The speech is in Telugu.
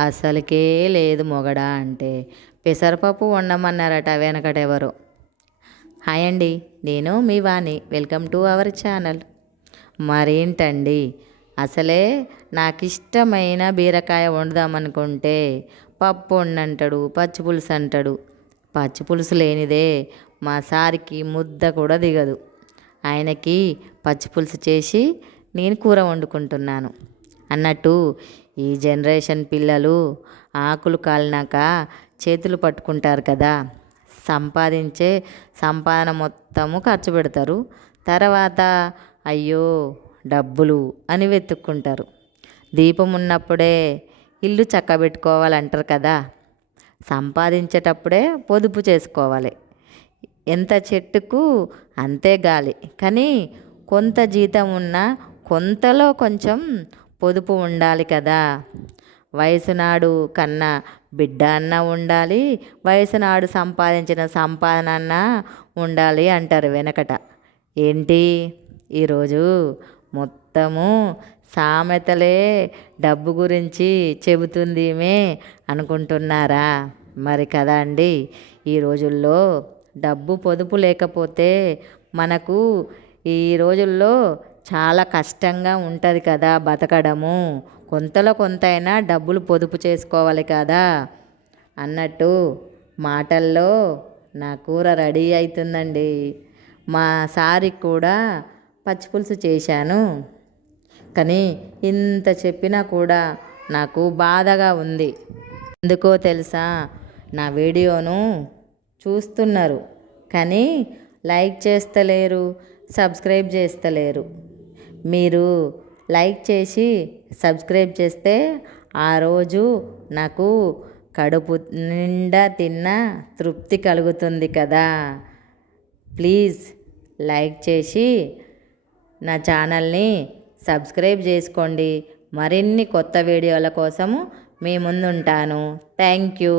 అసలుకే లేదు మొగడా అంటే పెసరపప్పు వండమన్నారట వెనకటెవరో. హాయ్ అండి, నేను మీ Vani. Welcome to our channel. మరేంటండి, అసలే నాకు ఇష్టమైన బీరకాయ వండుదామనుకుంటే పప్పు వండంటాడు, పచ్చిపులుసు అంటాడు. పచ్చిపులుసు లేనిదే మా సారికి ముద్ద కూడా దిగదు. ఆయనకి పచ్చిపులుసు చేసి నేను కూర వండుకుంటున్నాను. అన్నట్టు ఈ జనరేషన్ పిల్లలు ఆకులు కాలినాక చేతులు పట్టుకుంటారు కదా. సంపాదించే సంపాదన మొత్తము ఖర్చు పెడతారు. తర్వాత అయ్యో డబ్బులు అని వెతుక్కుంటారు. దీపం ఉన్నప్పుడే ఇల్లు చక్కబెట్టుకోవాలంటారు కదా. సంపాదించేటప్పుడే పొదుపు చేసుకోవాలి. ఎంత చెట్టుకు అంతే గాలి. కానీ కొంత జీతం ఉన్నా కొంతలో కొంచెం పొదుపు ఉండాలి కదా. వయసునాడు కన్నా బిడ్డ అన్న ఉండాలి, వయసునాడు సంపాదించిన సంపాదన అన్న ఉండాలి అంటారు వెనకట. ఏంటి ఈరోజు మొత్తము సామెతలే డబ్బు గురించి చెబుతుందిమే అనుకుంటున్నారా? మరి కదా అండి, ఈ రోజుల్లో డబ్బు పొదుపు లేకపోతే మనకు ఈ రోజుల్లో చాలా కష్టంగా ఉంటుంది కదా బతకడము. కొంతలో కొంత అయినా డబ్బులు పొదుపు చేసుకోవాలి కదా. అన్నట్టు మాటల్లో నా కూర రెడీ అవుతుందండి. మా సారికి కూడా పచ్చిపులుసు చేశాను. కానీ ఇంత చెప్పినా కూడా నాకు బాధగా ఉంది. ఎందుకో తెలుసా? నా వీడియోను చూస్తున్నారు కానీ లైక్ చేస్తలేరు, సబ్స్క్రైబ్ చేస్తలేరు. మీరు లైక్ చేసి సబ్స్క్రైబ్ చేస్తే ఆ రోజు నాకు కడుపు నిండా తిన్న తృప్తి కలుగుతుంది కదా. ప్లీజ్ లైక్ చేసి నా ఛానల్ని సబ్స్క్రైబ్ చేసుకోండి. మరిన్ని కొత్త వీడియోల కోసము మీ ముందుంటాను. Thank you.